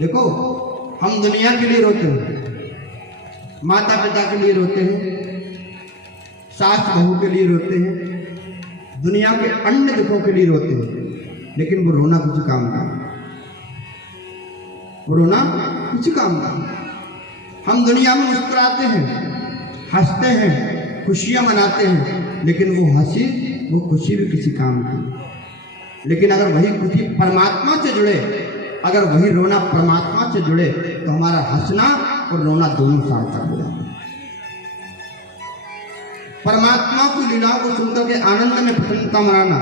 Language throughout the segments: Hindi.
देखो, हम दुनिया के लिए रोते हैं, माता पिता के लिए रोते हैं, सास बहू के लिए रोते हैं, दुनिया के अन्य दुखों के लिए रोते हैं, लेकिन वो रोना कुछ काम का, वो रोना कुछ काम का। हम दुनिया में मुस्कुराते हैं, हंसते हैं, खुशियां मनाते हैं, लेकिन वो हंसी, वो खुशी भी किसी काम की। लेकिन अगर वही खुशी परमात्मा से जुड़े, अगर वही रोना परमात्मा से जुड़े, तो हमारा हंसना और रोना दोनों सार्थक हो जाते हैं। परमात्मा की लीलाओं को सुनकर के आनंद में प्रसन्नता मनाना,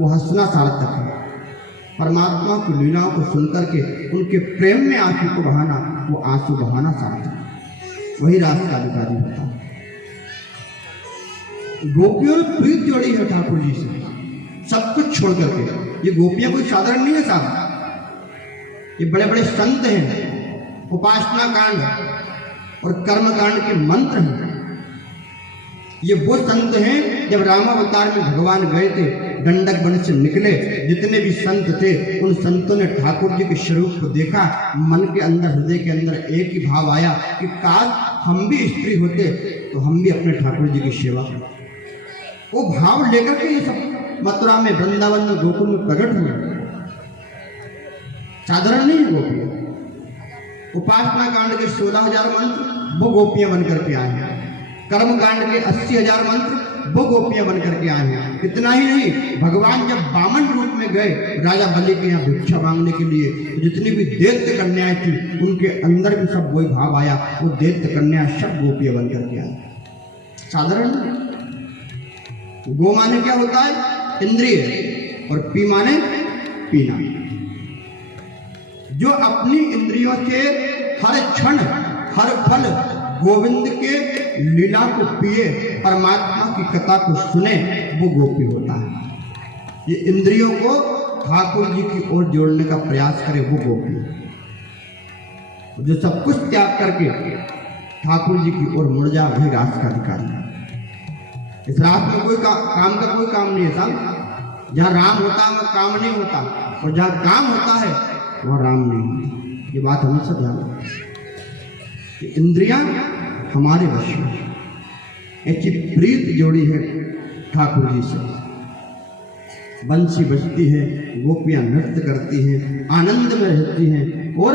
वो हंसना सार्थक है। परमात्मा की लीलाओं को सुनकर के उनके प्रेम में आंसू को बहाना, वो आंसू बहाना सार्थक है। वही रास का अधिकारी होता है। गोपियों ने प्रीत जोड़ी है ठाकुर जी से, सब कुछ छोड़ करके। ये गोपियां कोई साधारण नहीं है साहब, ये बड़े बड़े संत हैं। उपासना कांड और कर्म कांड के मंत्र हैं। ये वो संत हैं, जब रामावतार में भगवान गए थे, दंडक वन से निकले, जितने भी संत थे उन संतों ने ठाकुर जी के स्वरूप को देखा। मन के अंदर, हृदय के अंदर एक ही भाव आया कि काश हम भी स्त्री होते तो हम भी अपने ठाकुर जी की सेवा करते। वो भाव लेकर के ये सब मथुरा में, वृंदावन में, गोकुल में प्रकट हुए। साधारण नहीं है गोपियां। उपासना कांड के 16,000 मंत्र वो गोपियां बनकर के आए हैं। कर्म कांड के 80,000 मंत्र वो गोपियां बनकर के आए हैं। इतना ही नहीं, भगवान जब वामन रूप में गए राजा बलि के यहाँ भिक्षा मांगने के लिए, तो जितनी भी दैत्य कन्याएं थी उनके अंदर भी सब वही भाव आया। वो दैत्य कन्या सब गोपियां बनकर के आई। साधारण नहीं। गो माने क्या होता है? इंद्रिय, और पी माने पीना। जो अपनी इंद्रियों से हर क्षण, हर पल गोविंद के लीला को पिए, परमात्मा की कथा को सुने, वो गोपी होता है। ये इंद्रियों को ठाकुर जी की ओर जोड़ने का प्रयास करे, वो गोपी। जो सब कुछ त्याग करके ठाकुर जी की ओर मुड़ जा, वही रास का अधिकारी है। इस रात में कोई काम का कोई काम नहीं है साहब। जहाँ राम होता है वहाँ काम नहीं होता, और जहाँ काम होता है वहाँ राम नहीं। ये बात हमेशा ध्यान रखें। इंद्रियां हमारे वश में। ऐसी प्रीत जोड़ी है ठाकुर जी से। बंसी बजती है, गोपियां नृत्य करती हैं, आनंद में रहती हैं, और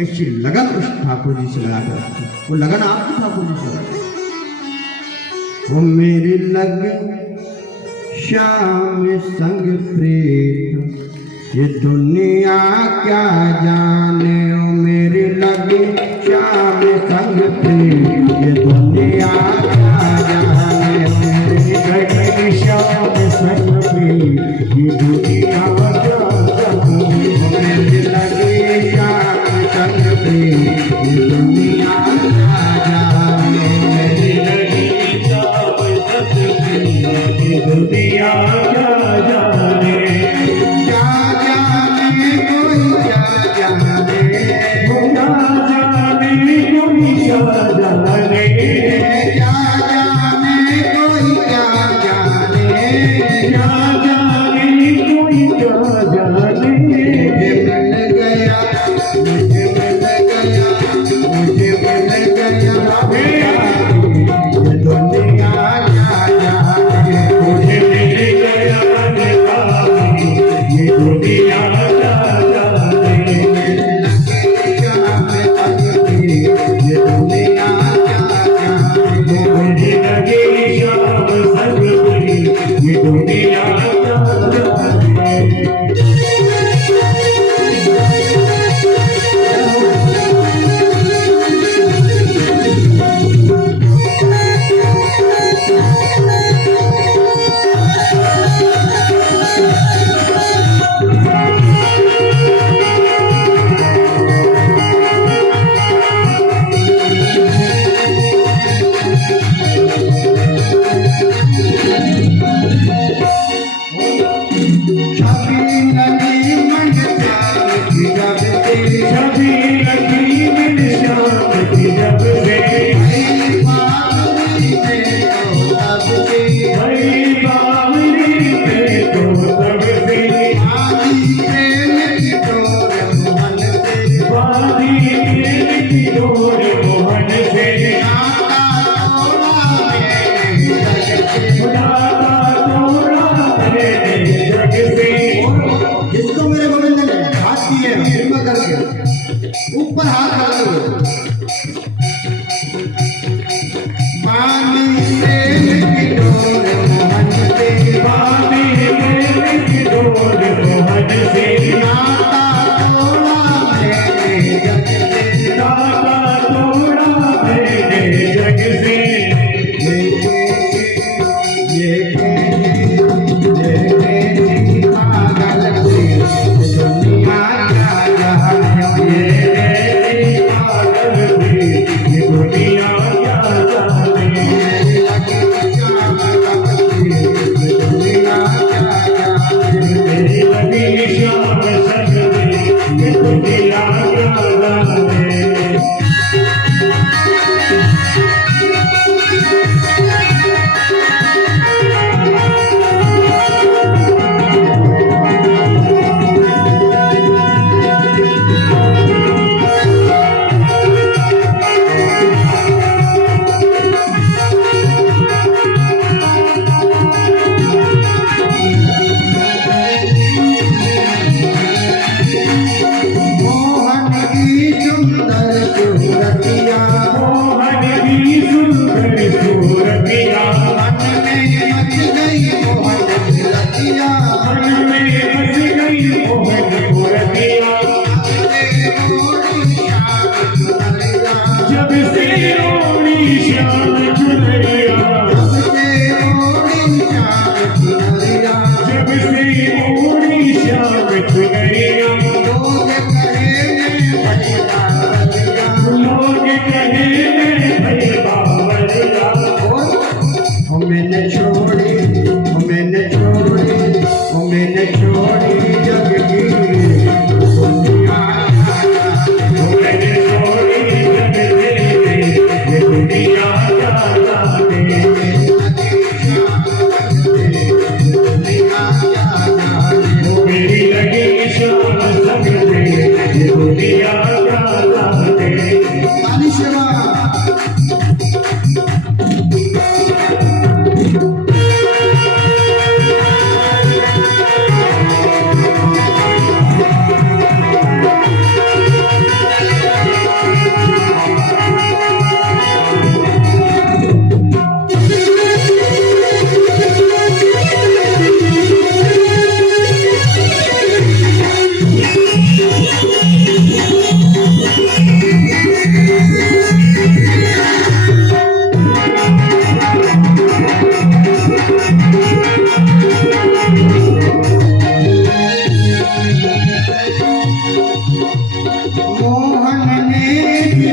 ऐसी लगन उस ठाकुर जी से लगा करती है। वो लगन आपकी ठाकुर जी से लगा। वो मेरी लगन श्याम संग प्रीत, ये दुनिया क्या जाने। ओ मेरी लगी श्याम संग प्रीत, ये दुनिया क्या जाने। ओ मेरी लगी श्याम संग प्रीत, ये दुनिया क्या जाने। ओ मेरी लगी श्याम संग प्रीत, ये दुनिया क्या जाने। मेरी लगी श्याम संग प्रीत, ये दुनिया क्या जाने। ऊपर हाथ डालो। बांधी प्रेम की डोर मोहन से, बांधी प्रेम की डोर मोहन से, नाता तोड़ा मैंने जग से, नाता तोड़ा मैंने जग से। ये पागल सी दुनिया क्या जाने, पागल भी दुनिया क्या जाने, मेरी लगी शाम सजनी दुनिया क्या जाने। मोहन की सुंदर सूरतिया, मोहन की सुंदर सूरतिया, मन में मच गई मोहन की रतिया, मन में बस गई मोहन मूर्तिया। जब से ओढ़ी श्याम चुनरिया, जब से ओढ़ी श्याम चुनरिया, लोग कहे मैं भई बावरिया। मैंने छोड़ी जग की दुनिया, मैंने छोड़ी जग के ये दुनिया क्या जाने, मेरी लगी शाम सजनी ये दुनिया क्या जाने। मोहन ने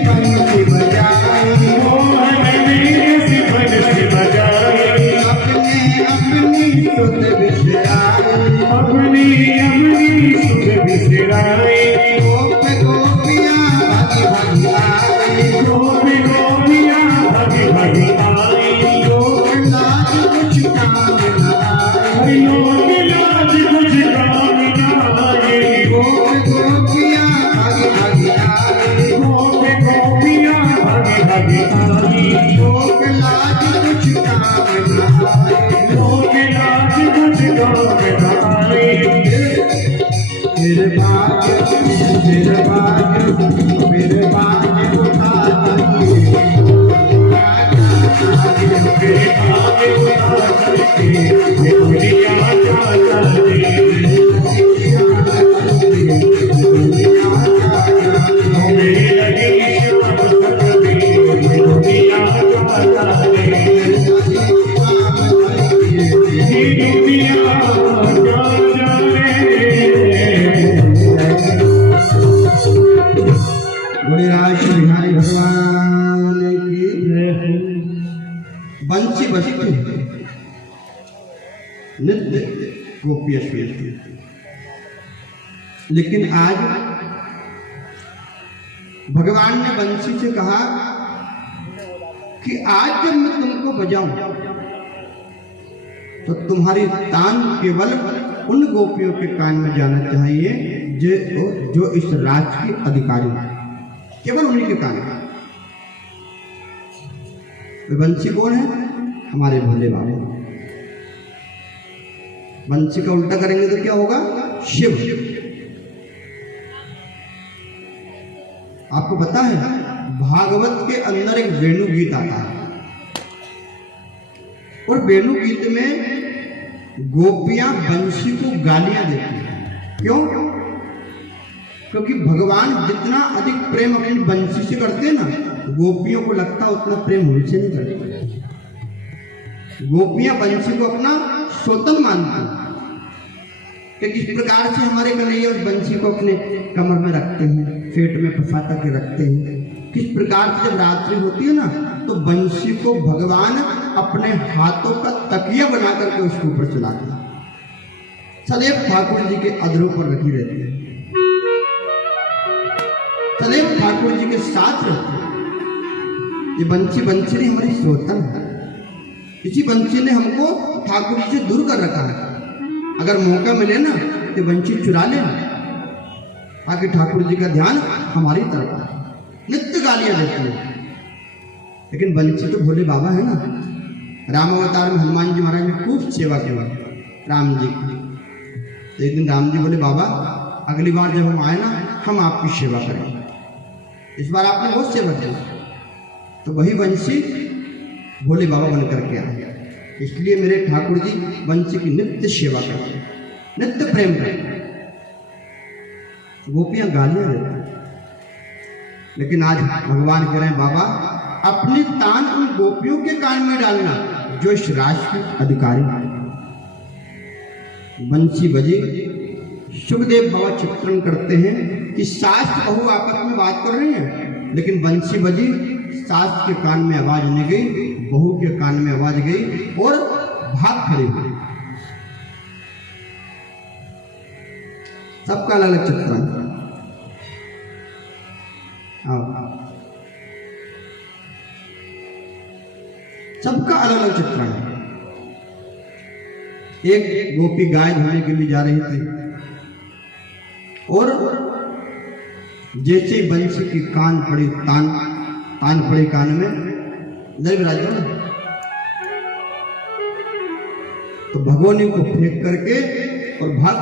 बंसी बजाई, मोहन ने बंसी बजाई, अपनी सुध बिसराई, अपनी सुध बिसराई। गोपियां भागी आई, गोपियां भागी भागी आई, लोग लाज कुछ काम न आई, लोग लाज कुछ काम न आए। गोपियां भागी आई, गोपियां भागी भागी आई, लोग लाज कुछ काम न आई, लोग लाज कुछ काम न आए। मेरे बाग उठा मेरे आगे उठा करके ये दुनिया क्या जाने, मेरी लगी शाम सजनी ये दुनिया क्या जाने, ये दुनिया क्या जाने। गुरुराज श्री बिहारी भगवान की बंसी बजती नित्य गोपी अश्वेत। लेकिन आज भगवान ने बंसी से कहा कि आज जब मैं तुमको बजाऊं तो तुम्हारी तान केवल उन गोपियों के कान में जाना चाहिए जो इस राज के अधिकारी हैं, केवल उन्हीं के कान में। बंसी कौन है? हमारे भोले बाबा। बंसी का उल्टा करेंगे तो क्या होगा? शिव। आपको पता है भागवत के अंदर एक वेणु गीत आता है और वेणु गीत में गोपियां बंसी को गालियां देती हैं। क्यों? क्योंकि भगवान जितना अधिक प्रेम अपनी बंसी से करते हैं ना, गोपियों को लगता उतना प्रेम हमसे नहीं करते। गोपियां बंसी को अपना स्वतंत्र मानती हैं कि किस प्रकार से हमारे कन्हैया उस बंसी को अपने कमर में रखते हैं, पेट में फंसा के रखते हैं। किस प्रकार से जब रात्रि होती है ना, तो बंसी को भगवान अपने हाथों का तकिया बना करके उसके ऊपर चलाते हैं। सदैव ठाकुर जी के अधरों पर रखी रहती है, सदैव ठाकुर जी के साथ रहती है। ये बंसी नहीं, हमारी स्वतन है। इसी बंसी ने हमको ठाकुर जी से दूर कर रखा है। अगर मौका मिले ना तो बंसी चुरा लेना, ताकि ठाकुर जी का ध्यान हमारी तरफ आए। नित्य गालियां देती है, लेकिन बंसी तो भोले बाबा है ना। राम अवतार में हनुमान जी महाराज ने खूब सेवा की राम जी की। तो एक दिन राम जी बोले, बाबा अगली बार जब हम आए ना, हम आपकी सेवा करेंगे। इस बार आपने बहुत सेवा की। तो वही बंसी भोले बाबा बन करके आए। इसलिए मेरे ठाकुर जी बंसी की नित्य सेवा करते हैं, नित्य प्रेम करते हैं। गोपियां गालियां देती हैं, लेकिन आज भगवान कह रहे हैं, बाबा अपनी तान उन गोपियों के कान में डालना जो इस राज के अधिकारी हैं। बंसी बजी। सुखदेव बाबा चित्रण करते हैं कि सास बहू आपस में बात कर रही हैं, लेकिन बंसी बजी, सास के कान में आवाज नहीं गई, बहू के कान में आवाज गई और भाग खड़ी हुई। सबका अलग अलग चित्रण। सबका अलग अलग चित्रण है। एक गोपी गाय धोने के लिए जा रही थी और जैसे बंसी की कान पड़ी, तान पड़ी कान में, लग राजा तो भगोनी को फेंक करके और भाग।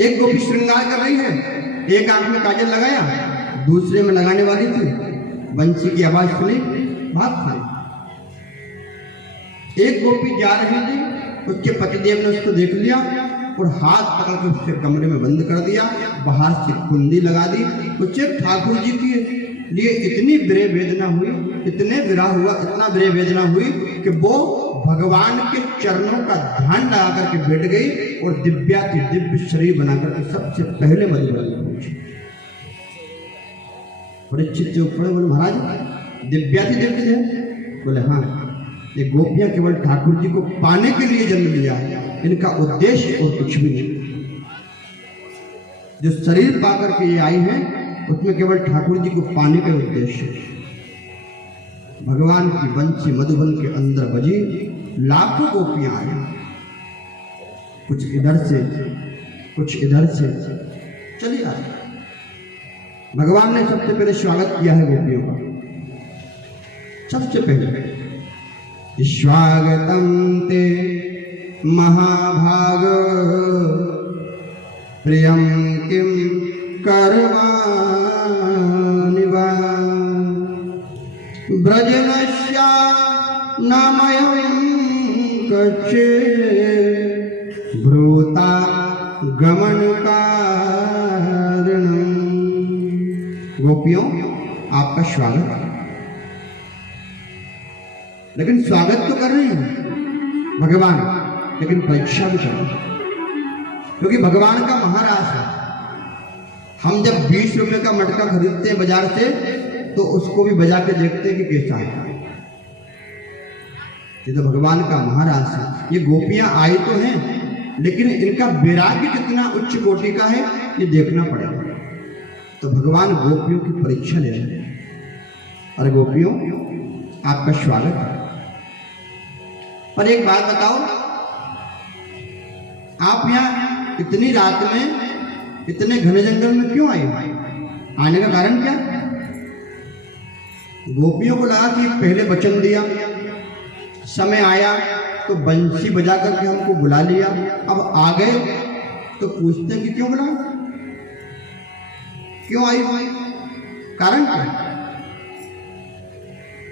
एक गोपी श्रृंगार कर रही है, एक आंख में काजल लगाया, दूसरे में लगाने वाली थी, बंसी की आवाज सुनी, भाग खड़ी। एक गोपी जा रही थी, उसके पतिदेव ने उसको देख लिया और हाथ पकड़ के उसके कमरे में बंद कर दिया, बाहर से कुंडी लगा दी। उससे ठाकुर जी के लिए इतनी विरह वेदना हुई, इतने विरह हुआ, इतना विरह वेदना हुई कि वो भगवान के चरणों का ध्यान लगा करके बैठ गई और दिव्य शरीर बना करके सबसे पहले मधुबन में पहुंची। परीक्षित से ऊपर बोले, महाराज दिव्य है? बोले हाँ, ये गोपियां केवल ठाकुर जी को पाने के लिए जन्म लिया है, इनका उद्देश्य और कुछ भी नहीं। जो शरीर पाकर के ये आई हैं, उसमें केवल ठाकुर जी को पाने का उद्देश्य है। भगवान की बंसी मधुबन के अंदर बजी, लाखों गोपियां आई, कुछ इधर से कुछ इधर से चली आई। भगवान ने सबसे पहले स्वागत किया है गोपियों का। सबसे पहले स्वागतम ते महाभाग प्रियम किम करवाणि वा ब्रजनस्या नामयं कच्चे भ्रूता गमन कारणम। गोपियों, आपका स्वागत है। लेकिन स्वागत तो कर रहे हैं भगवान, लेकिन परीक्षा भी कर रहे हैं, क्योंकि भगवान का महाराज है। हम जब 20 रुपए का मटका खरीदते हैं बाजार से, तो उसको भी बजा के देखते हैं कि कैसा है। ये तो भगवान का महाराज है। ये गोपियां आई तो हैं, लेकिन इनका वैराग्य कितना उच्च कोटि का है, ये देखना पड़ेगा। तो भगवान गोपियों की परीक्षा ले रहे हैं। अरे गोपियों, आपका स्वागत है। पर एक बात बताओ, आप यहाँ इतनी रात में इतने घने जंगल में क्यों आए? आने का कारण क्या? गोपियों को लगा कि पहले वचन दिया, समय आया तो बंसी बजा करके हमको बुला लिया, अब आ गए तो पूछते कि क्यों बुला। क्यों आई? कारण क्या?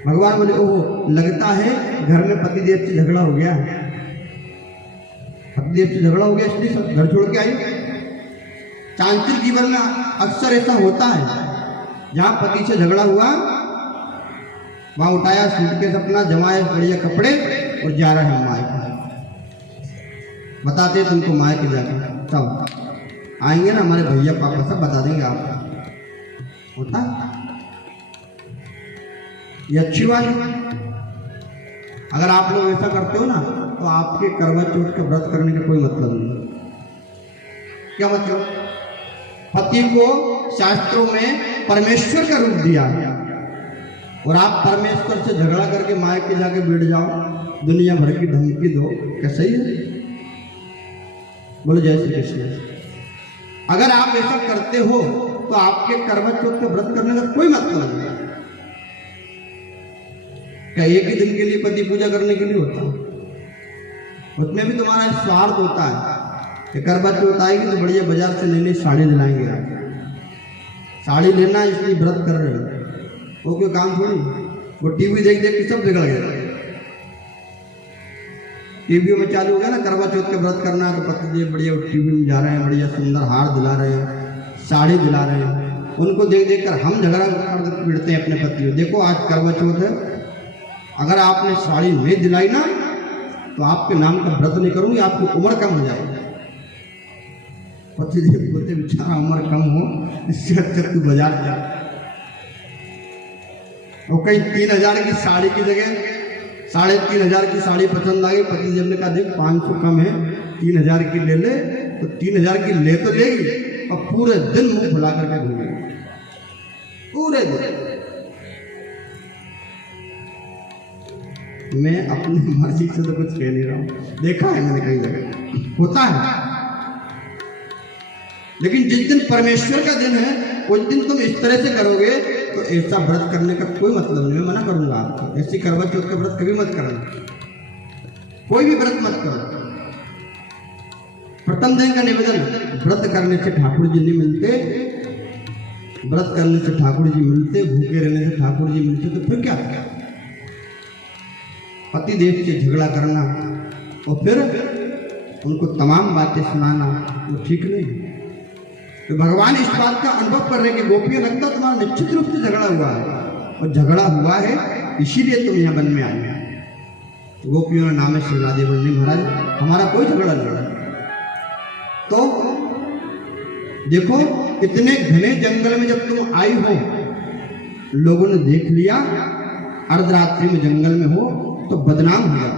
भगवान बोले ओह, लगता है घर में पतिदेव से झगड़ा हो गया, पतिदेव से झगड़ा हो गया इसलिए सब घर छोड़ के आई। चांचल जीवन में अक्सर ऐसा होता है, जहां पति से झगड़ा हुआ वहां उठाया सूटकेस अपना, जमाए बढ़िया कपड़े और जा रहे हैं मायके। बताते तुमको मायके जाकर सब आएंगे ना, हमारे भैया पापा सब बता देंगे आपको। होता ये अच्छी बात है। अगर आप लोग ऐसा करते हो ना तो आपके करवा चौथ का व्रत करने का कोई मतलब नहीं। क्या मतलब? पति को शास्त्रों में परमेश्वर का रूप दिया है और आप परमेश्वर से झगड़ा करके मायके जाके बैठ जाओ, दुनिया भर की धमकी दो, क्या सही है? बोलो जय श्री कृष्ण। अगर आप ऐसा करते हो तो आपके करवा चौथ का व्रत करने का कोई मतलब नहीं। क्या एक ही दिन के लिए पति पूजा करने के लिए होता है? उसमें भी तुम्हारा स्वार्थ होता है कि करवा चौथ आएगी तो बढ़िया बाजार से नई नई साड़ी दिलाएंगे। साड़ी लेना इसलिए व्रत कर रहे हो, वो कोई काम थोड़ी। वो टीवी देख देख के सब बिगड़ गया। टीवी में चालू हो गया ना करवा चौथ का व्रत करना है तो पतिदेव बढ़िया टीवी में जा रहे हैं, बढ़िया सुंदर हार दिला रहे हैं, साड़ी दिला रहे हैं। उनको देख देख कर हम झगड़ा पीड़ते हैं अपने पति को। देखो आज करवा चौथ है, अगर आपने साड़ी नहीं दिलाई ना तो आपके नाम का व्रत नहीं करूंगी, आपकी उम्र कम हो जाएगी। पतिदेव बोलते बेचारा उम्र कम हो, इससे अच्छा तू बाजार जा। और कहीं 3000 की साड़ी की जगह 3500 की साड़ी पसंद आ गई, पतिदेव ने कहा देख 500 कम है, 3000 की ले ले। तो 3000 की ले तो लेगी और पूरे दिन मुंह फुला करके घूमेगी, पूरे दिन। मैं अपनी मर्जी से तो कुछ कह नहीं रहा हूं, देखा है मैंने कई जगह होता है। लेकिन जिस दिन परमेश्वर का दिन है उस दिन तुम इस तरह से करोगे तो ऐसा व्रत करने का कोई मतलब नहीं। मैं मना करूंगा आपको, ऐसी करवा चौथ का व्रत कभी मत करना, कोई भी व्रत मत करो। प्रथम दिन का निवेदन, व्रत करने से ठाकुर जी नहीं मिलते, व्रत करने से ठाकुर जी मिलते, भूखे रहने से ठाकुर जी मिलते, तो फिर क्या? पति देव से झगड़ा करना और फिर उनको तमाम बातें सुनाना वो ठीक नहीं। तो भगवान इस बात का अनुभव कर रहे कि गोपियों, लगता तुम्हारा निश्चित रूप से झगड़ा हुआ है और झगड़ा हुआ है इसीलिए तुम यहाँ वन में आए हैं। तो गोपियों ने नाम से राधे बोल, नहीं महाराज हमारा कोई झगड़ा नहीं है। तो देखो इतने घने जंगल में जब तुम आई हो, लोगों ने देख लिया, अर्धरात्रि में जंगल में हो तो बदनाम हो गया।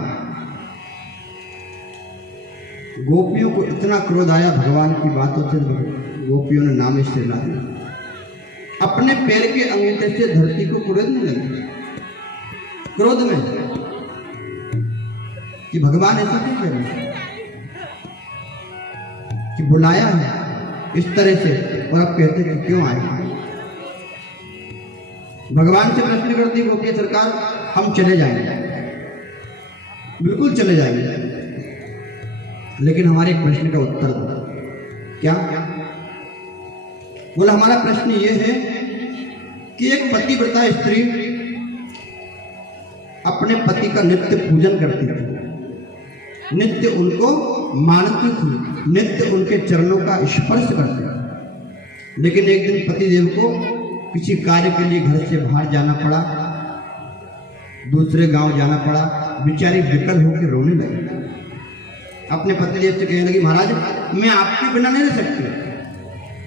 गोपियों को इतना क्रोध आया भगवान की बातों से, गोपियों ने नाम से ला दिया। अपने पैर के अंगूठे से धरती को कुरेदने लगे क्रोध में कि भगवान ऐसा क्यों कर रहे कि बुलाया है इस तरह से और आप कहते कि क्यों आए। भगवान से प्रश्न करती गोपी सरकार, हम चले जाएंगे, बिल्कुल चले जाएंगे, लेकिन हमारे एक प्रश्न का उत्तर दो। क्या? बोला हमारा प्रश्न ये है कि एक पतिव्रता स्त्री अपने पति का नित्य पूजन करती थी, नित्य उनको मानती थी, नित्य उनके चरणों का स्पर्श करती थी। लेकिन एक दिन पतिदेव को किसी कार्य के लिए घर से बाहर जाना पड़ा, दूसरे गांव जाना पड़ा, बेचारी विकल होकर रोने लगी। अपने पतिदेव से कहने लगी, महाराज मैं आपके बिना नहीं रह सकती,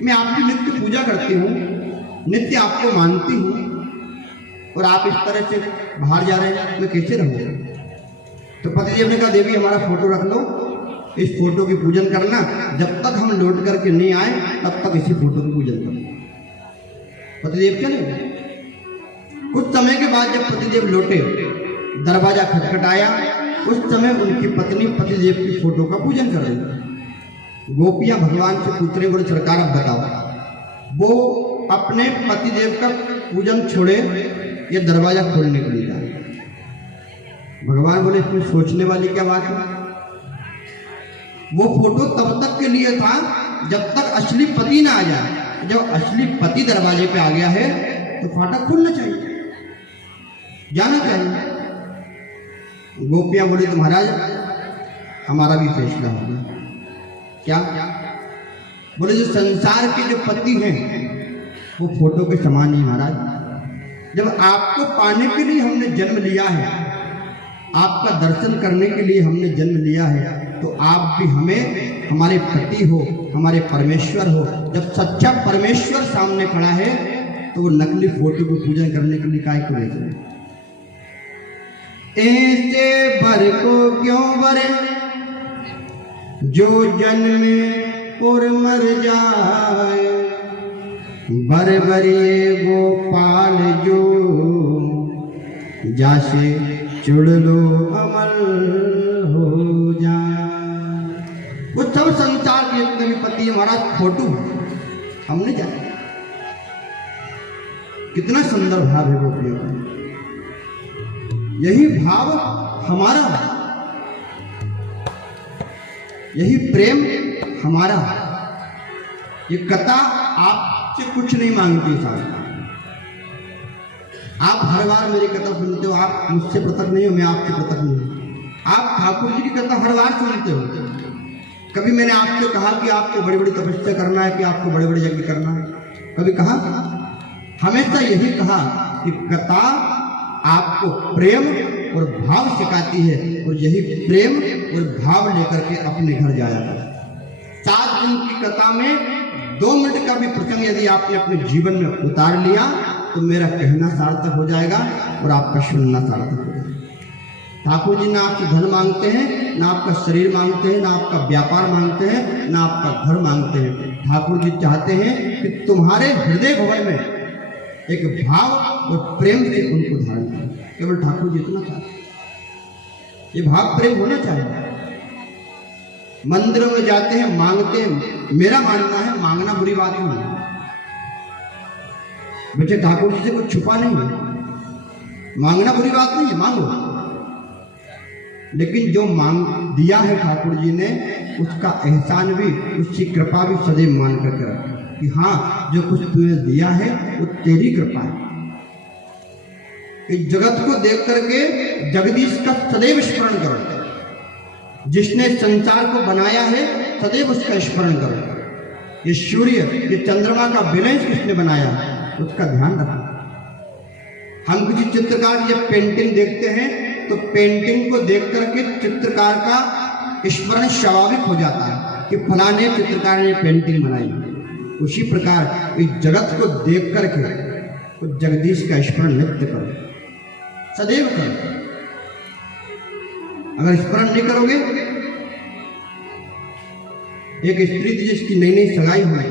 मैं आपकी नित्य पूजा करती हूँ, नित्य आपको मानती हूँ, और आप इस तरह से बाहर जा रहे हैं, मैं कैसे रहूँगा? तो पतिदेव ने कहा, देवी हमारा फोटो रख लो, इस फोटो की पूजन करना, जब तक हम लौट करके नहीं आए तब तक इसी फोटो की पूजन करो। पतिदेव चले। कुछ समय के बाद जब पतिदेव लौटे, दरवाजा खटखटाया, उस समय उनकी पत्नी पतिदेव की फोटो का पूजन कर रही थी। गोपियां भगवान से पूछ रहे, बोले सरकार अब बताओ, वो अपने पतिदेव का पूजन छोड़े ये दरवाजा खोलने के लिए जाए। भगवान बोले इसमें सोचने वाली क्या बात है? वो फोटो तब तक के लिए था जब तक असली पति ना आ जाए। जब असली पति दरवाजे पे आ गया है तो फाटक खुलना चाहिए, जाना चाहिए। गोपियां बोली तो महाराज हमारा भी फैसला हो गया। क्या? बोले जो संसार के जो पति हैं वो फोटो के समान ही महाराज। जब आपको पाने के लिए हमने जन्म लिया है, आपका दर्शन करने के लिए हमने जन्म लिया है, तो आप भी हमें हमारे पति हो, हमारे परमेश्वर हो। जब सच्चा परमेश्वर सामने खड़ा है तो वो नकली फोटो को पूजन करने के लिए काय को ले जाए? ऐसे भर को क्यों भरे जो जन्मे और मर जाए, बर बरिए गोपाल जो जासे चुड़ लो अमल हो जाए। वो सब संसार के जितने भी पति महाराज फोटो हमने जाए। कितना सुंदर भाव है गोपियों का। यही भाव हमारा, यही प्रेम हमारा। ये कथा आपसे कुछ नहीं मांगती साहब। आप हर बार मेरी कथा सुनते हो, आप मुझसे पृथक नहीं हो, मैं आपसे पृथक नहीं हूं। आप ठाकुर जी की कथा हर बार सुनते हो। कभी मैंने आपसे कहा कि आपको बड़ी बड़ी तपस्या करना है, कि आपको बड़े बड़े यज्ञ करना है? कभी कहा? हमेशा यही कहा कि कथा आपको प्रेम और भाव सिखाती है, और यही प्रेम और भाव लेकर के अपने घर जाया करें। 7 दिन की कथा में 2 मिनट का भी प्रसंग यदि आपने अपने जीवन में उतार लिया तो मेरा कहना सार्थक हो जाएगा और आपका सुनना सार्थक हो जाएगा। ठाकुर जी ना आपसे धन मांगते हैं, ना आपका शरीर मांगते हैं, ना आपका व्यापार मांगते हैं, ना आपका घर मांगते हैं। ठाकुर जी चाहते हैं कि तुम्हारे हृदय भवन में एक भाव और प्रेम से उनको धारण करें। केवल ठाकुर जी इतना चाहते हैं, ये भाव प्रेम होना चाहिए। मंदिरों में जाते हैं, मांगते हैं। मेरा मानना है मांगना बुरी बात नहीं है बेटे, ठाकुर जी से कुछ छुपा नहीं है। मांगना बुरी बात नहीं है, मांगो। लेकिन जो मांग दिया है ठाकुर जी ने, उसका एहसान भी, उसकी कृपा भी सदैव मान करके रखो कि हाँ जो कुछ तूने दिया है वो तेरी कृपा है। इस जगत को देख करके जगदीश का सदैव स्मरण करो। जिसने संसार को बनाया है सदैव उसका स्मरण करो। ये सूर्य, ये चंद्रमा का बैलेंस किसने बनाया उसका ध्यान रखो। हम किसी चित्रकार की जब पेंटिंग देखते हैं तो पेंटिंग को देख करके चित्रकार का स्मरण स्वाभाविक हो जाता है कि फलाने चित्रकार ने पेंटिंग बनाई। उसी प्रकार इस जगत को देख करके तो जगदीश का स्मरण नित्य करो, सदैव करो। अगर स्मरण नहीं करोगे, एक स्त्री थी जिसकी नई नई सगाई हुई,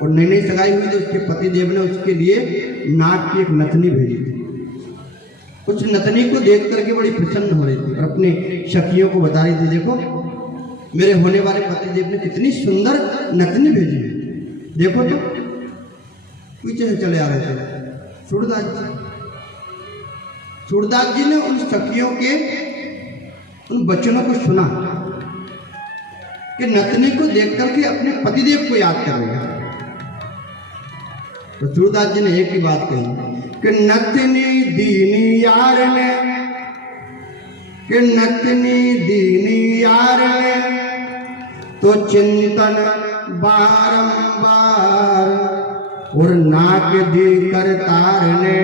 और नई नई सगाई हुई तो उसके पति देव ने उसके लिए नाक की एक नथनी भेजी थी। उस नथनी को देख करके बड़ी प्रसन्न हो रही थी और अपने सखियों को बता रही थी, देखो मेरे होने वाले पति देव ने कितनी सुंदर नथनी भेजी है, देखो। तो पीछे से चले आ रहे थे सूरदास जी। सूरदास जी ने उन सखियों के उन वचनों को सुना कि नथनी को देख करके अपने पतिदेव को याद करेगा। तो सूरदास जी ने एक ही बात कही कि नथनी दीनी यार ने, कि नथनी दीनी यार ने तो चिंतन बारंबार, और नाक दी करतार ने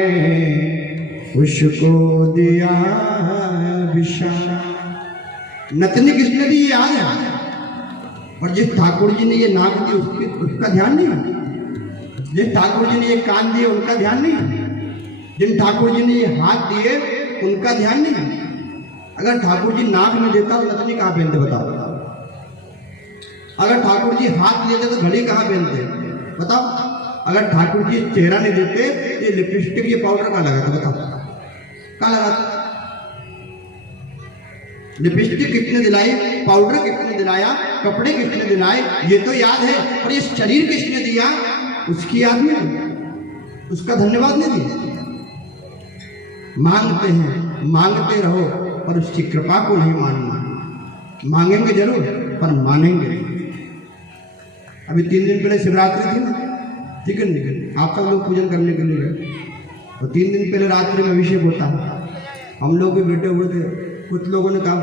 उसको दिया विशाल। नथनी किसने दी याद है, और जिस ठाकुर जी ने ये नाक दी उसका ध्यान नहीं, जिस ठाकुर जी ने ये कान दिए उनका ध्यान नहीं, जिन ठाकुर जी ने ये हाथ दिए उनका ध्यान नहीं। अगर ठाकुर जी नाक में देता तो नथनी कहाँ पहनते बताओ? अगर ठाकुर जी हाथ लेते तो घड़ी कहाँ पहनते बताओ? अगर ठाकुर जी चेहरा नहीं देते तो ये लिपस्टिक, ये पाउडर कहाँ लगाता बताओ? कहाँ लगाता? लिपस्टिक किसने दिलाई, पाउडर किसने दिलाया, कपड़े किसने दिलाए, ये तो याद है। और ये शरीर किसने दिया उसकी याद नहीं, उसका धन्यवाद नहीं दिया। मांगते हैं, मांगते रहो और उसकी कृपा को नहीं मानना। मांगेंगे जरूर पर मानेंगे। अभी 3 दिन पहले शिवरात्रि थी ना, ठीक है नहीं, आप सब लोग पूजन करने के लिए गए, और 3 दिन पहले रात्रि में अभिषेक होता है। हम लोग भी बैठे हुए थे, कुछ लोगों ने कहा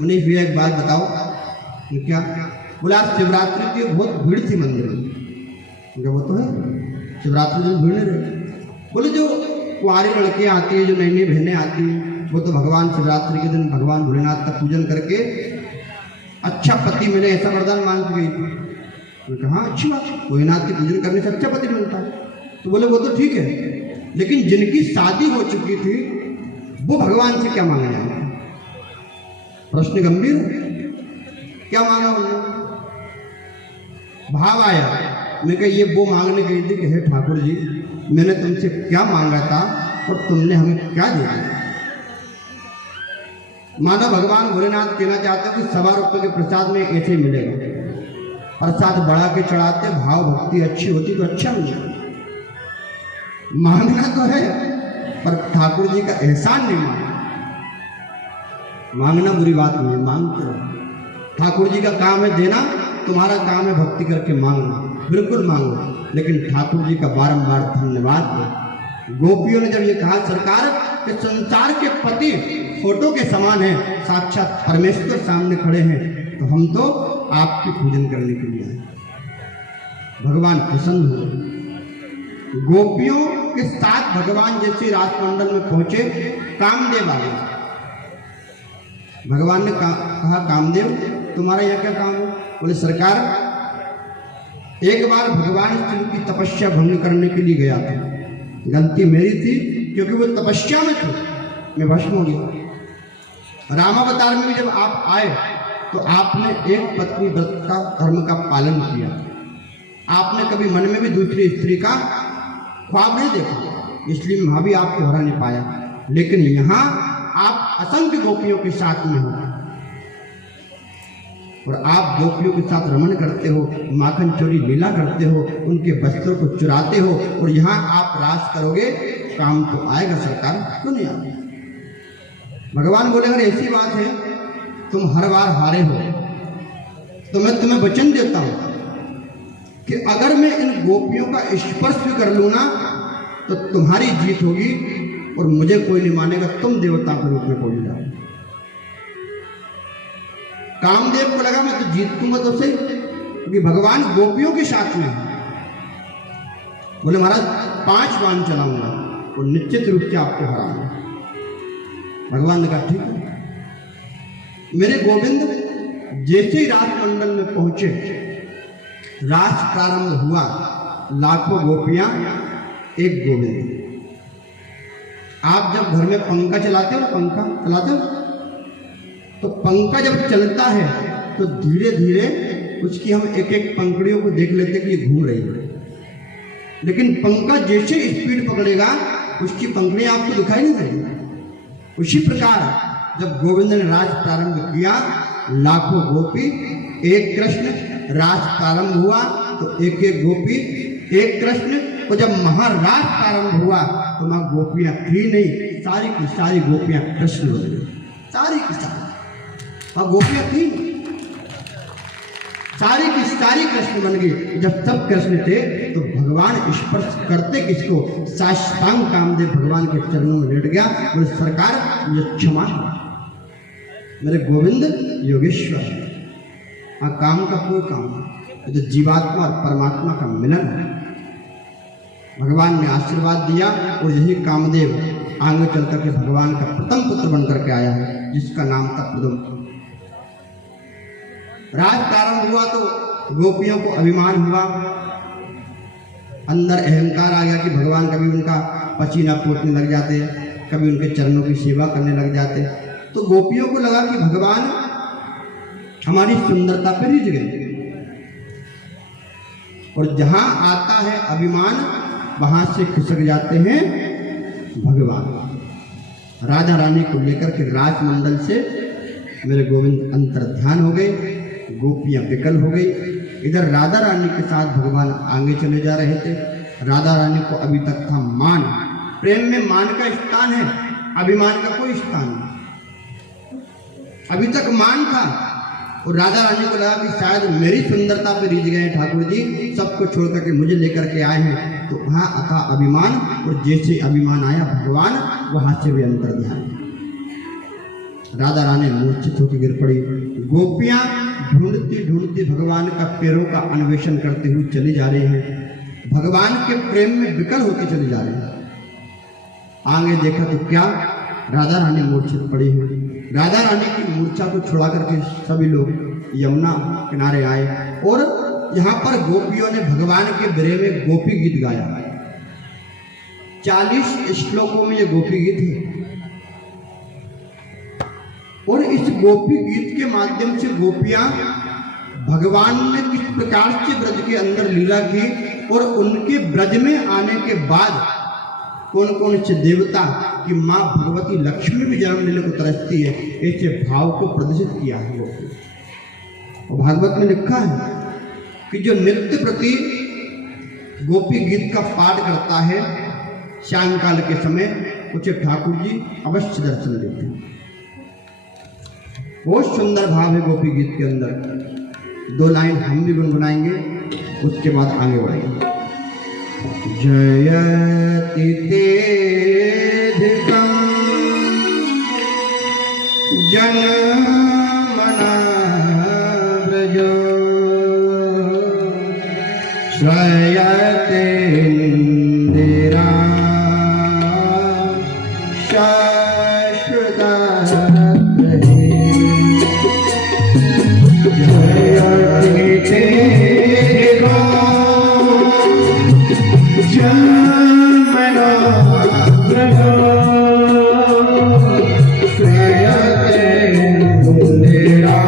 मुनीष भैया एक बात बताओ, क्या बोला? आज शिवरात्रि की बहुत भीड़ थी मंदिर में। क्या वो तो है, शिवरात्रि में भीड़ नहीं रही। बोले जो कुंवारी लड़कियाँ आती है, जो नई नई बहनें आती हैं, वो तो भगवान शिवरात्रि के दिन भगवान भोलेनाथ का पूजन करके अच्छा पति मिले ऐसा वरदान मांग के गई थी। कहा हाँ अच्छी बात, भोलेनाथ के पूजन करने से अच्छा पति मिलता है। तो बोले वो तो ठीक है, लेकिन जिनकी शादी हो चुकी थी वो भगवान से क्या मांगा जाए? प्रश्न गंभीर है। क्या मांगा उन्होंने? भाव आया, मैं कहा ये वो मांगने गई थी कि हे ठाकुर जी, मैंने तुमसे क्या मांगा था और तुमने हमें क्या दिया? मानो भगवान भोलेनाथ कहना चाहते हो कि 1.25 रुपये के प्रसाद में ऐसे ही मिलेगा, प्रसाद बढ़ा के चढ़ाते, भाव भक्ति अच्छी होती तो अच्छा मिलेगा। मांगना तो है पर ठाकुर जी का एहसान नहीं मांगना। मांगना बुरी बात नहीं है, मांगते रहो। ठाकुर जी का काम है देना, तुम्हारा काम है भक्ति करके मांगना, बिल्कुल मांगो, लेकिन ठाकुर जी का बारंबार धन्यवाद दो। गोपियों ने जब ये कहा सरकार कि संसार के पति फोटो के समान है, साक्षात परमेश्वर सामने खड़े हैं, तो हम तो आपकी पूजन करने के लिए आए। भगवान प्रसन्न हुए। गोपियों के साथ भगवान जैसे राजमंडल में पहुंचे, कामदेव आ गए। भगवान ने कहा कामदेव तुम्हारा यह क्या काम है? बोले सरकार एक बार भगवान शिव की तपस्या भंग करने के लिए गया था, गलती मेरी थी क्योंकि वो तपस्या में थे, मैं भस्म हो गया। रामावतार में भी जब आप आए तो आपने एक पत्नी व्रत का धर्म का पालन किया, आपने कभी मन में भी दूसरी स्त्री का ख्वाब नहीं देखा, इसलिए मैं भी आपको हरा नहीं पाया। लेकिन यहाँ आप असंख्य गोपियों के साथ में हो और आप गोपियों के साथ रमण करते हो, माखन चोरी लीला करते हो, उनके वस्त्रों को चुराते हो, और यहाँ आप रास करोगे, काम तो आएगा सरकार, क्यों नहीं आएगा? भगवान बोले अगर ऐसी बात है, तुम हर बार हारे हो, तो मैं तुम्हें वचन देता हूं कि अगर मैं इन गोपियों का स्पर्श भी कर लूँ ना, तो तुम्हारी जीत होगी और मुझे कोई नहीं मानेगा, तुम देवता के रूप में पहुंच जाओ। कामदेव को लगा मैं तो जीतूंगा तो सही, क्योंकि भगवान गोपियों के साथ में। बोले महाराज 5 बाण चलाऊंगा और निश्चित रूप से आपको हराऊंगा। भगवान ने कहा ठीक है। मेरे गोविंद जैसे ही राजमंडल में पहुंचे, रास प्रारंभ हुआ, लाखों गोपियां एक गोविंद। आप जब घर में पंखा चलाते हो ना, पंखा चलाते हो, तो पंखा जब चलता है तो धीरे धीरे उसकी हम एक एक पंखड़ियों को देख लेते हैं कि ये घूम रही है, लेकिन पंखा जैसे स्पीड पकड़ेगा उसकी पंखड़ियां आपको दिखाई नहीं देगी। उसी प्रकार जब गोविंद ने रास प्रारंभ किया, लाखों गोपी एक कृष्ण, रास प्रारंभ हुआ तो एक एक गोपी एक कृष्ण, और जब महारास प्रारंभ हुआ तो वहां गोपियां थी नहीं, सारी की सारी गोपियां कृष्ण बन गई, सारी की सारी वहां गोपियां थी, सारी की सारी कृष्ण बन गई। जब सब कृष्ण थे तो भगवान स्पर्श करते किसको? साष्टांग कामदेव भगवान के चरणों में लेट गया, बोले सरकार मुझे क्षमा, मेरे गोविंद योगेश्वर। हाँ, काम का कोई काम नहीं, तो जीवात्मा और परमात्मा का मिलन है। भगवान ने आशीर्वाद दिया और यही कामदेव आगे चल करके भगवान का प्रथम पुत्र बनकर के आया है, जिसका नाम था प्रथम। राज प्रारंभ हुआ तो गोपियों को अभिमान हुआ, अंदर अहंकार आ गया कि भगवान कभी उनका पसीना पोंछने लग जाते, कभी उनके चरणों की सेवा करने लग जाते। तो गोपियों को लगा कि भगवान हमारी सुंदरता पर रिझ गए, और जहां आता है अभिमान वहां से खिसक जाते हैं भगवान। राधा रानी को लेकर के राजमंडल से मेरे गोविंद अंतर्ध्यान हो गए, गोपियां विकल हो गई। इधर राधा रानी के साथ भगवान आगे चले जा रहे थे। राधा रानी को अभी तक था मान, प्रेम में मान का स्थान है, अभिमान का कोई स्थान नहीं। अभी तक मान था, और राधा रानी को लगा कि शायद मेरी सुंदरता पे रिझ गए ठाकुर जी, सबको छोड़ करके मुझे लेकर के आए हैं। तो वहाँ आता अभिमान, और जैसे अभिमान आया भगवान वहाँ से भी अंतर ध्यान। राधा रानी मूर्छित होकर गिर पड़ी। गोपियाँ ढूंढती ढूंढती भगवान का पैरों का अन्वेषण करते हुए चली जा रही हैं, भगवान के प्रेम में विकल होकर चली जा रही हैं। आगे देखा तो क्या, राधा रानी मूर्छित पड़ी है। राधा रानी की मूर्छा को छुड़ा करके सभी लोग यमुना किनारे आए, और यहाँ पर गोपियों ने भगवान के बिरे में गोपी गीत गाया। 40 श्लोकों में ये गोपी गीत है, और इस गोपी गीत के माध्यम से गोपियां भगवान ने किस प्रकार से ब्रज के अंदर लीला की, और उनके ब्रज में आने के बाद कौन कौन से देवता की माँ भगवती लक्ष्मी भी जन्म लेने को तरसती है, ऐसे भाव को प्रदर्शित किया है गोपी। और भागवत में लिखा है कि जो नित्य प्रति गोपी गीत का पाठ करता है श्याम काल के समय, उसे ठाकुर जी अवश्य दर्शन देते हैं। बहुत सुंदर भाव है गोपी गीत के अंदर। 2 लाइन हम भी गुनगुनाएंगे, उसके बाद आगे बढ़ेंगे। जयति तेधिकं जनमना व्रजो श्रयते इंदिरा शाश्वता जयति तेधिकं जनमना व्रजो श्रयते इंदिरा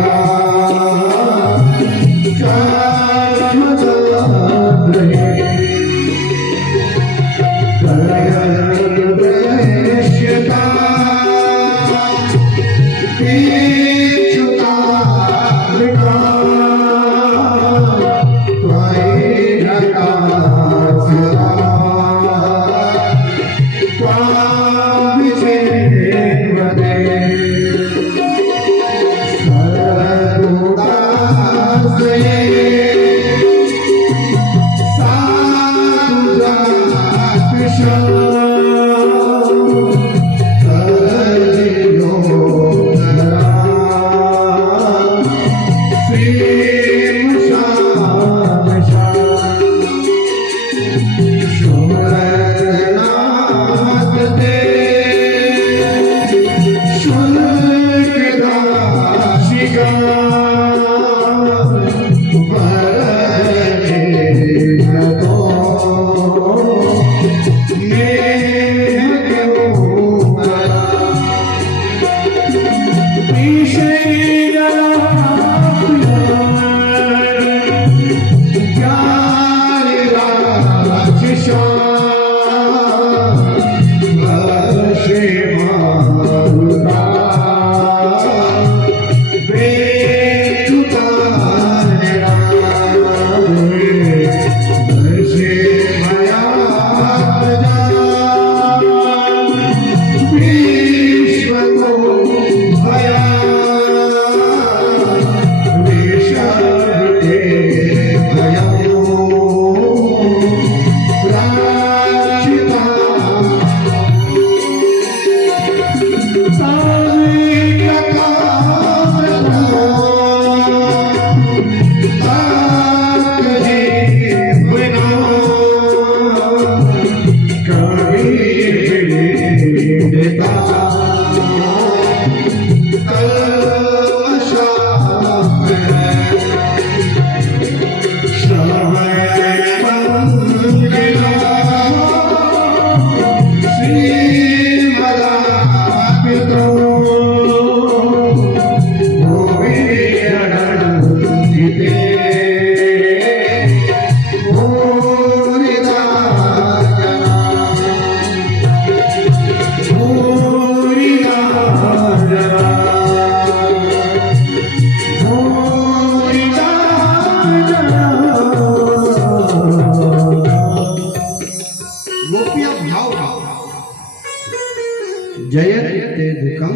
जयति तेधिकं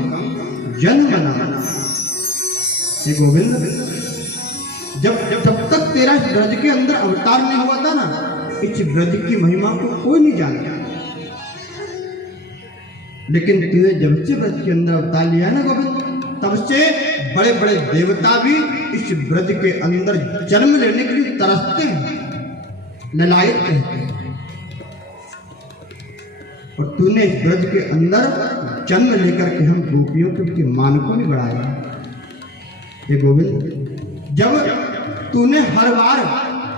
जन्मना। हे गोविंद, ब्रज के अंदर अवतार नहीं हुआ था ना, इस ब्रज की महिमा को कोई नहीं जानता। लेकिन तूने जब से ब्रज के अंदर अवतार लिया ना गोविंद, तब से बड़े बड़े देवता भी इस ब्रज के अंदर जन्म लेने के लिए तरसते हैं, ललायत कहते हैं। और तूने इस ब्रज के अंदर जन्म लेकर के हम गोपियों के उनके मान को भी बढ़ाया। ये गोविंद, जब तूने हर बार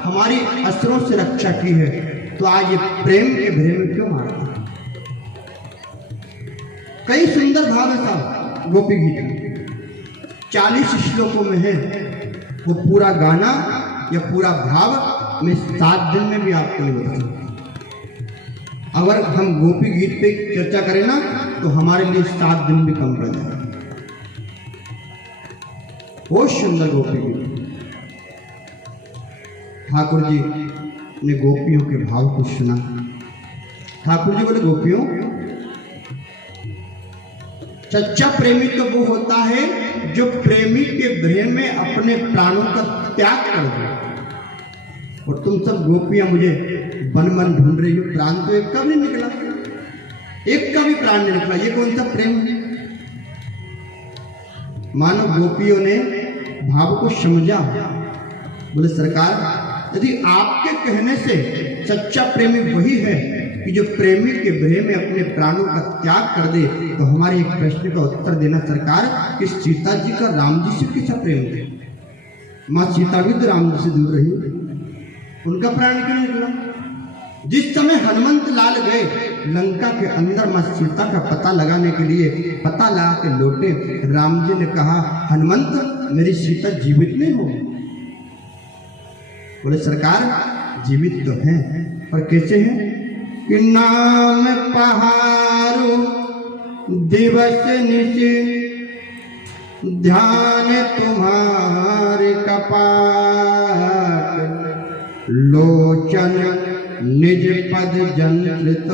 हमारी असुरों से रक्षा की है, तो आज ये प्रेम के भरे में क्यों मारता? कई सुंदर भाव है साहब गोपी गीत, 40 श्लोकों में है। वो पूरा गाना या पूरा भाव मैं 7 दिन में भी आपको नहीं बता सकता। अगर हम गोपी गीत पे चर्चा करें ना, तो हमारे लिए 7 दिन भी कम पड़ जाए। बहुत सुंदर गोपी गीत। ठाकुर जी ने गोपियों के भाव को सुना। ठाकुर जी बोले, गोपियों, सच्चा प्रेमी तो वो होता है जो प्रेमी के भ्रम में अपने प्राणों का त्याग कर दे। और तुम सब गोपियां मुझे बन मन ढूंढ रही हो, प्राण तो एक का भी नहीं निकला, एक का भी प्राण नहीं निकला। ये कौन सा प्रेम है? मानो गोपियों ने भाव को समझा। बोले, सरकार, यदि आपके कहने से सच्चा प्रेमी वही है कि जो प्रेमी के भ्रम में अपने प्राणों का त्याग कर दे, तो हमारे एक प्रश्न का उत्तर देना सरकार कि सीता जी का राम जी से कैसा प्रेम है? माँ सीता भी तो राम जी से दूर रही, उनका प्राण क्यों निकला? जिस समय हनुमंत लाल गए लंका के अंदर माँ सीता का पता लगाने के लिए, पता लगा के लौटे, राम जी ने कहा, हनुमंत, मेरी सीता जीवित नहीं हो। बोले, सरकार, जीवित तो हैं, पर कैसे हैं? कि नाम पहारो दिवस निशि, ध्यान तुम्हारे कपाट, लोचन निज पद जंत्रित,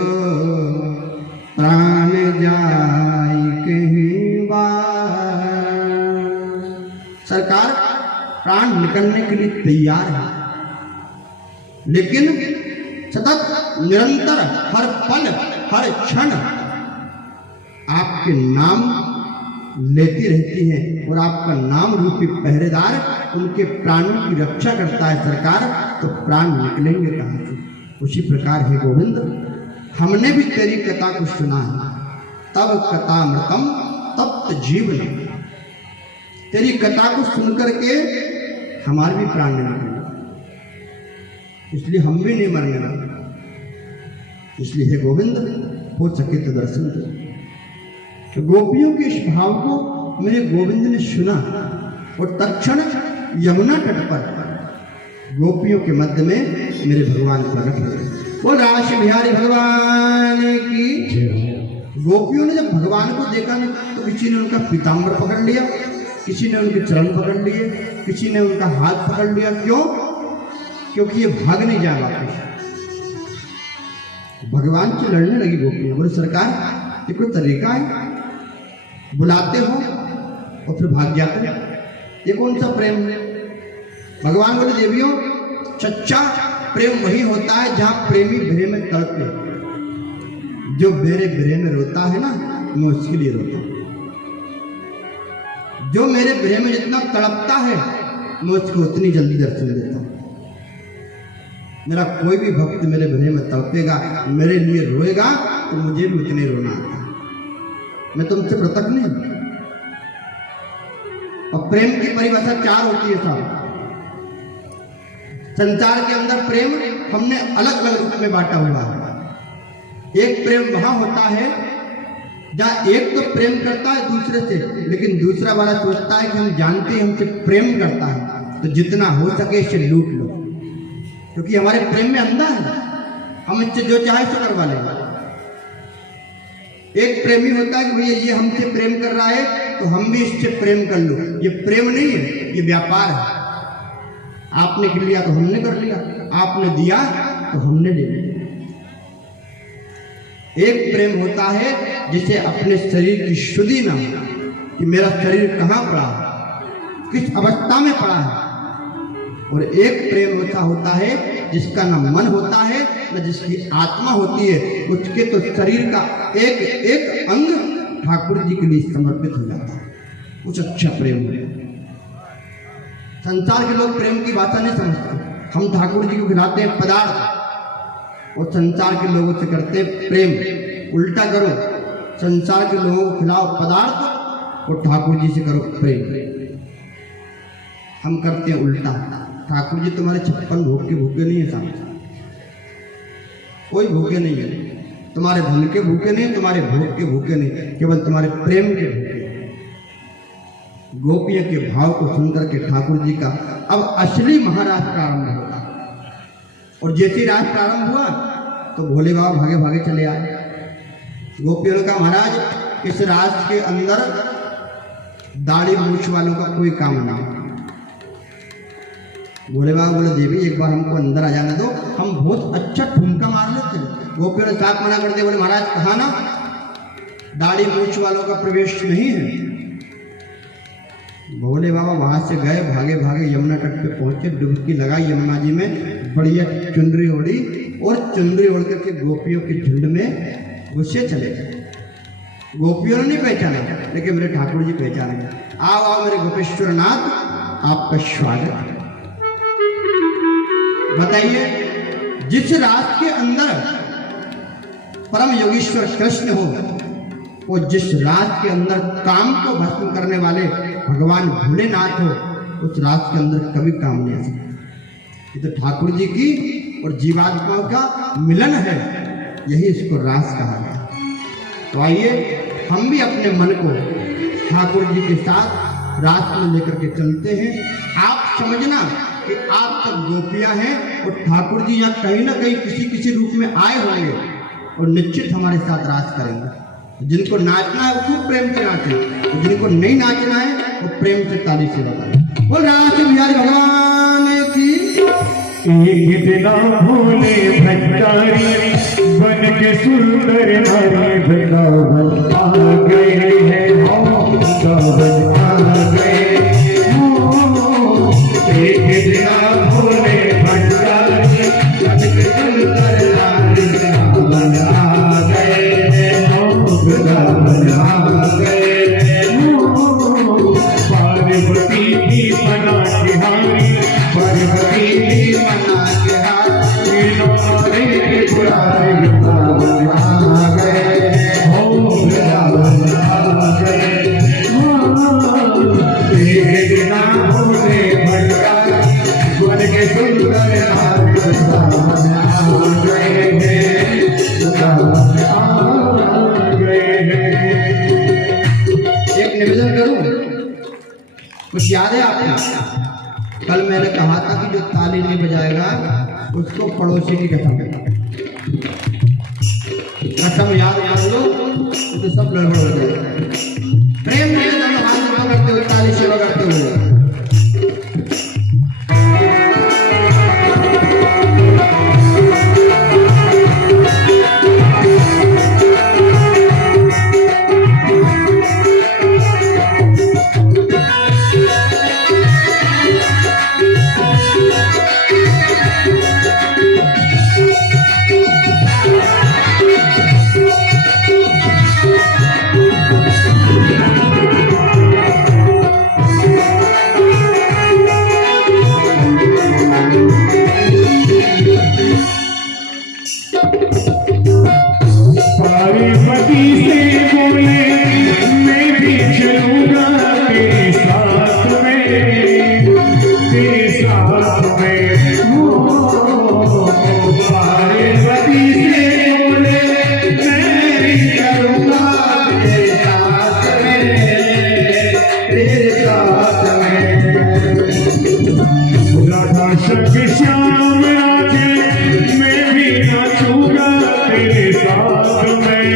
प्राण जाय कहीं बार। सरकार प्राण निकलने के लिए तैयार है, लेकिन सतत निरंतर हर पल हर क्षण आपके नाम लेती रहती है, और आपका नाम रूपी पहरेदार उनके प्राणों की रक्षा करता है। सरकार, तो प्राण निकलेंगे कहाँ से? उसी प्रकार है गोविंद, हमने भी तेरी कथा को सुना है। तब कथामृतम तप्त जीवन, तेरी कथा को सुनकर के हमारे भी प्राण निकले, इसलिए हम भी नहीं मरने लगे। इसलिए हे गोविंद, हो सके तो दर्शन दो। तो गोपियों के इस भाव को मेरे गोविंद ने सुना, और तत्क्षण यमुना तट पर गोपियों के मध्य में मेरे भगवान प्रकट हुए। वो रास बिहारी भगवान की। गोपियों ने जब भगवान को देखा ना, तो किसी ने उनका पीताम्बर पकड़ लिया, किसी ने उनके चरण पकड़ लिए, किसी ने उनका हाथ पकड़ लिया। क्यों? क्योंकि ये भाग नहीं जा वापस। भगवान से लड़ने लगी गोपियां। बोले, सरकार, ये कोई तरीका है? बुलाते हो और फिर भाग जाते हो, ये कौन सा प्रेम है? भगवान बोले, देवियों, सच्चा प्रेम वही होता है जहां प्रेमी भ्रम में तड़पे। जो मेरे भ्रम में रोता है ना, मैं उसके लिए रोता हूं। जो मेरे भ्रम में जितना तड़पता है, मैं उसको उतनी जल्दी दर्शन देता हूं। मेरा कोई भी भक्त मेरे भ्रम में तड़पेगा, मेरे लिए रोएगा, तो मुझे भी उतने रोना आता है। मैं तुमसे पृथक नहीं। और प्रेम की परिभाषा 4 होती है साहब। संसार के अंदर प्रेम हमने अलग अलग रूप में बांटा हुआ है। एक प्रेम वहां होता है जहां एक तो प्रेम करता है दूसरे से, लेकिन दूसरा वाला सोचता है कि हम जानते हैं हमसे प्रेम करता है, तो जितना हो सके इसे लूट लो, क्योंकि हमारे प्रेम में अंधा है, हम इससे जो चाहे सो करवा लेंगे। एक प्रेमी होता है कि भैया ये हमसे प्रेम कर रहा है, तो हम भी इससे प्रेम कर लो। ये प्रेम नहीं है, ये व्यापार है। आपने कर लिया तो हमने कर लिया, आपने दिया तो हमने ले लिया। एक प्रेम होता है जिसे अपने शरीर की शुद्धि ना हो कि मेरा शरीर कहाँ पड़ा है, किस अवस्था में पड़ा है, और एक प्रेम ऐसा होता है जिसका न मन होता है न जिसकी आत्मा होती है, उसके तो शरीर का एक एक अंग ठाकुर जी के लिए समर्पित हो जाता है। कुछ अच्छा प्रेम है। संसार के लोग प्रेम की भाषा नहीं समझते। हम ठाकुर जी को खिलाते हैं पदार्थ और संसार के लोगों से करते हैं प्रेम। उल्टा करो, संसार के लोगों को खिलाओ पदार्थ और ठाकुर जी से करो प्रेम। हम करते हैं उल्टा। ठाकुर जी तुम्हारे 56 भोग के भूखे नहीं है सामने, कोई भूखे नहीं है। तुम्हारे धन के भूखे नहीं, तुम्हारे भोग के भूखे नहीं, केवल तुम्हारे प्रेम के भूखे। गोपियों के भाव को सुनकर के ठाकुर जी का अब असली महाराज प्रारंभ होगा। और जैसे राज प्रारंभ हुआ तो भोले बाबा भागे भागे चले आए। गोपियों ने कहा महाराज इस राज के अंदर दाढ़ी मूछ वालों का कोई काम नहीं। भोले बाबा बोले देवी एक बार हमको अंदर आ जाने दो, हम बहुत अच्छा ठुमका मार लेते हैं। गोपियों ने साफ मना कर दिया, बोले महाराज कहा ना दाढ़ी मूछ वालों का प्रवेश नहीं है। भोले बाबा वहां से गए, भागे भागे यमुना तट पे पहुंचे, डुबकी लगाई यमुना जी में, बढ़िया चुनरी ओढ़ी और चुनरी ओढ़ करके गोपियों के झुंड में घुसे चले गए। गोपियों ने नहीं पहचाना, लेकिन मेरे ठाकुर जी पहचाने। आओ आओ मेरे गोपेश्वर नाथ, आपका स्वागत है। बताइए जिस रात के अंदर परम योगीश्वर कृष्ण हो और जिस रात के अंदर काम को भस्म करने वाले भगवान भोलेनाथ हो, उस रात के अंदर कभी काम नहीं आ सकता। ये तो ठाकुर जी की और जीवात्माओं का मिलन है, यही इसको रास कहा गया। तो आइए हम भी अपने मन को ठाकुर जी के साथ रास में लेकर के चलते हैं। आप समझना कि आप सब गोपियां हैं और ठाकुर जी यहाँ कहीं ना कहीं किसी किसी रूप में आए होंगे और निश्चित हमारे साथ रास करेंगे। जिनको नाचना है वो खूब प्रेम से नाचें, जिनको नहीं नाचना है वो प्रेम से ताली से बताएं। बोल रास बिहारी भगवान की। एक दिन भोले भंडारी बन के सुंदर नारी वृंदावन आ गए हैं, वृंदावन आ गए। एक दिन भोले भंडारी बन के सुंदर नारी वृंदावन आ गए हैं, वृंदावन आ गए। पार्वती की बना के हारी, पार्वती की बना के हारी, नौरे के बुलाए वृंदावन आ गए, वृंदावन आ गए। एक दिन भोले भंडारी बन के सुंदर नारी वृंदावन आ गए हैं, वृंदावन आ गए हैं। एक निवेदन करूं, कुछ याद है आपको? कल मैंने कहा था कि जो ताली नहीं बजाएगा उसको पड़ोसी की कसम है। कसम याद कर लो तो सब गड़बड़ हो जाएगा। प्रेम में दोनों हाथ सेवा करते हुए, ताली सेवा करते हुए। पार्वती से बोले मैं भी चलूंगा तेरे साथ में, तेरे साथ में। पार्वती से बोले मैं भी चलूंगा तेरे साथ में, तेरे साथ में। राधा शक्ति श्याम राजे मैं भी नाचूंगा तेरे साथ में,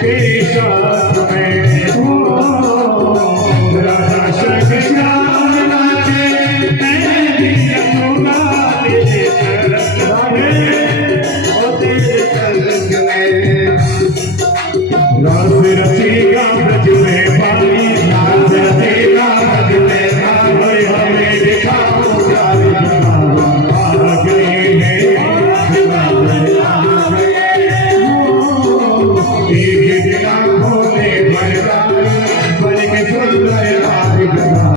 तेरे साथ में। राधा शक्ति श्याम राजे मैं भी नाचूंगा तेरे साथ में, तेरे संग में। रास